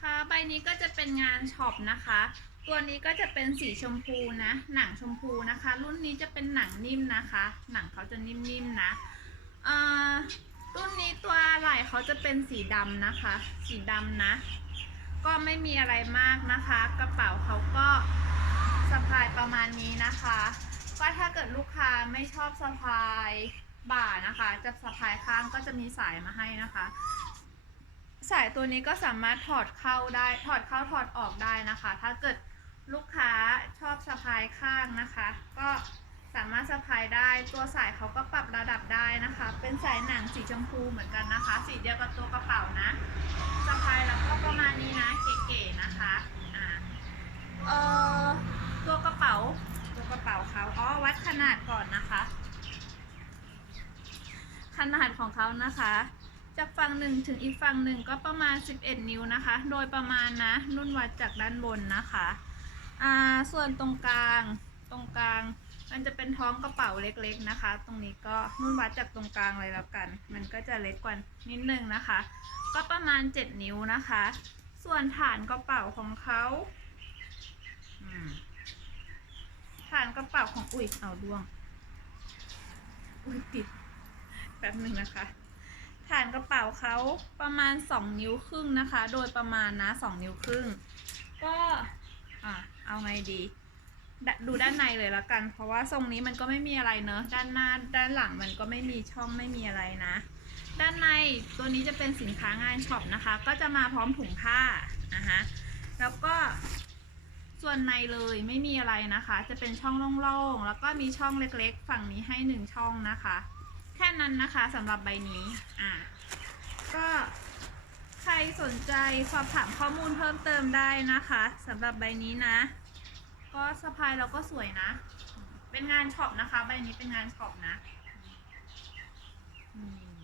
ค่ะใบนี้ก็จะเป็นงานช็อปนะคะ ตัวนี้ก็จะเป็นสีชมพูนะ หนังชมพูนะคะ รุ่นนี้จะเป็นหนังนิ่มนะคะ หนังเขาจะนิ่มๆนะเอ่อรุ่นนี้ตัวไหล่เขาจะเป็นสีดำนะคะ สีดำนะ ก็ไม่มีอะไรมากนะคะ กระเป๋าเขาก็สะพายประมาณนี้นะคะก็ถ้าเกิดลูกค้าไม่ชอบสะพายบ่านะคะ จะสะพายข้างก็จะมีสายมาให้นะคะ สายตัวนี้ก็สามารถถอดเข้าได้ ถอดเข้าถอดออกได้นะคะ ถ้าเกิดลูกค้าชอบสะพายข้างนะคะ ก็สามารถสะพายได้ ตัวสายเขาก็ปรับระดับได้นะคะ เป็นสายหนังสีชมพูเหมือนกันนะคะ สีเดียวกับตัวกระเป๋านะ สะพายแล้วก็ประมาณนี้นะ เก๋ๆนะคะ อ่า เอ่อ ตัวกระเป๋า ตัวกระเป๋าเขาอ๋อ วัดขนาดก่อนนะคะ ขนาดของเขานะคะ จากฝั่งหนึ่งถึงอีกฝั่งหนึ่งก็ประมาณ 11 นิ้วนะคะ โดยประมาณนะนุ่นวัดจากด้านบนนะคะอ่าส่วนตรงกลางตรงกลาง มันจะเป็นท้องกระเป๋าเล็กๆนะคะ ตรงนี้ก็นุ่นวัดจากตรงกลางเลยแล้วกัน มันก็จะเล็กกว่านิดนึงนะคะ ก็ประมาณ 7 นิ้วนะคะ ส่วนฐานกระเป๋าของเขาฐานกระเป๋าของอุ้ยเอาดวง อุ้ยติดแป๊บหนึ่งนะคะ ฐานกระเป๋าเขาประมาณ 2 นิ้วครึ่งนะคะ โดยประมาณนะ 2 นิ้วครึ่ง ก็อะเอาไงดีดดูด้านในเลยละกัน เพราะว่าทรงนี้มันก็ไม่มีอะไรเนอะด้านหน้าด้านหลังมันก็ไม่มีช่องไม่มีอะไรนะ ด้านในตัวนี้จะเป็นสินค้างานช็อปนะคะ ก็จะมาพร้อมถุงผ้านะคะแล้วก็ส่วนในเลยไม่มีอะไรนะคะ จะเป็นช่องโล่งๆ แล้วก็มีช่องเล็กๆ ฝั่งนี้ให้หนึ่งช่องนะคะ แค่นั้นนะคะสำหรับใบนี้อะก็ใครสนใจสอบถามข้อมูลเพิ่มเติมได้นะคะสำหรับใบนี้นะ ก็สะพายเราก็สวยนะ เป็นงานช็อปนะคะ ใบนี้เป็นงานช็อปนะ อืม